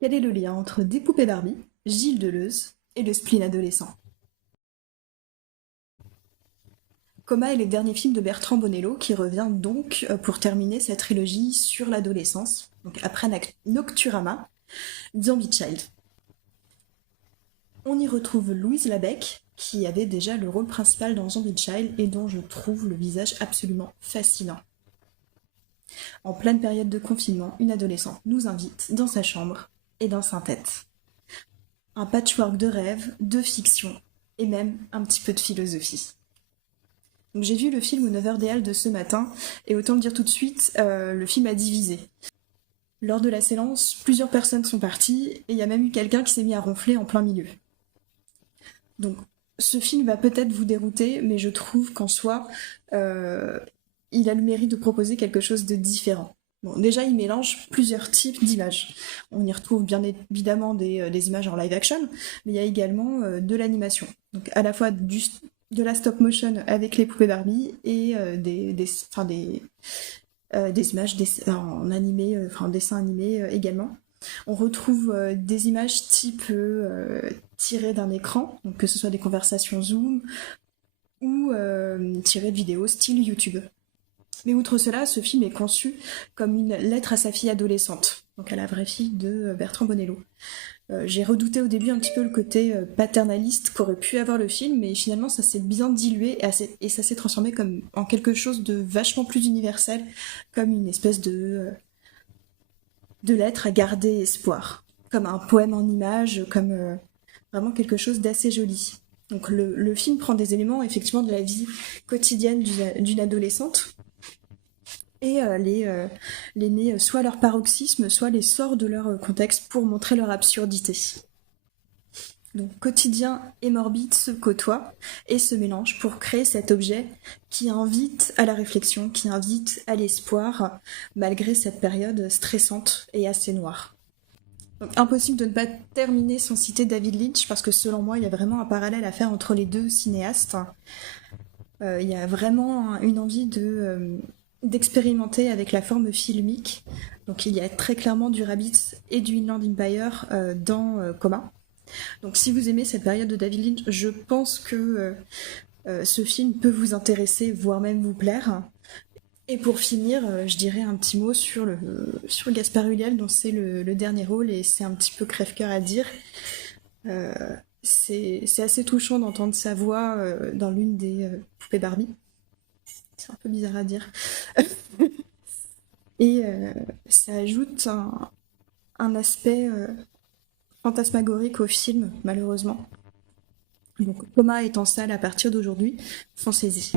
Quel est le lien entre Des poupées Barbie, Gilles Deleuze et le spleen adolescent? Coma est le dernier film de Bertrand Bonello qui revient donc pour terminer sa trilogie sur l'adolescence, donc après Nocturama, Zombie Child. On y retrouve Louise Labec, qui avait déjà le rôle principal dans Zombie Child et dont je trouve le visage absolument fascinant. En pleine période de confinement, une adolescente nous invite dans sa chambre et dans sa tête. Un patchwork de rêves, de fiction et même un petit peu de philosophie. Donc j'ai vu le film aux 9h des Halles de ce matin, et autant le dire tout de suite, le film a divisé. Lors de la séance, plusieurs personnes sont parties, et il y a même eu quelqu'un qui s'est mis à ronfler en plein milieu. Donc ce film va peut-être vous dérouter, mais je trouve qu'en soi, il a le mérite de proposer quelque chose de différent. Bon, déjà, il mélange plusieurs types d'images. On y retrouve bien évidemment des images en live action, mais il y a également de l'animation. Donc à la fois de la stop motion avec les poupées Barbie et des images en animé, en dessin animé également. On retrouve des images type tirées d'un écran, donc que ce soit des conversations Zoom ou tirées de vidéos style YouTube. Mais outre cela, ce film est conçu comme une lettre à sa fille adolescente, donc à la vraie fille de Bertrand Bonello. J'ai redouté au début un petit peu le côté paternaliste qu'aurait pu avoir le film, mais finalement ça s'est bien dilué et ça s'est transformé en quelque chose de vachement plus universel, comme une espèce de lettre à garder espoir, comme un poème en images, comme vraiment quelque chose d'assez joli. Donc le film prend des éléments effectivement de la vie quotidienne d'une adolescente, et les met soit à leur paroxysme, soit les sort de leur contexte pour montrer leur absurdité. Donc quotidien et morbide se côtoient et se mélangent pour créer cet objet qui invite à la réflexion, qui invite à l'espoir, malgré cette période stressante et assez noire. Donc impossible de ne pas terminer sans citer David Lynch, parce que selon moi, il y a vraiment un parallèle à faire entre les deux cinéastes. Il y a vraiment une envie d'expérimenter avec la forme filmique. Donc il y a très clairement du Rabbids et du Inland Empire dans Coma. Donc si vous aimez cette période de David Lynch, je pense que ce film peut vous intéresser, voire même vous plaire. Et pour finir, je dirais un petit mot sur Gaspard Ulliel, dont c'est le dernier rôle, et c'est un petit peu crève-cœur à dire. Euh, c'est assez touchant d'entendre sa voix dans l'une des poupées Barbie. C'est un peu bizarre à dire. Et ça ajoute un aspect fantasmagorique au film, malheureusement. Donc, Coma est en salle à partir d'aujourd'hui. Foncez-y.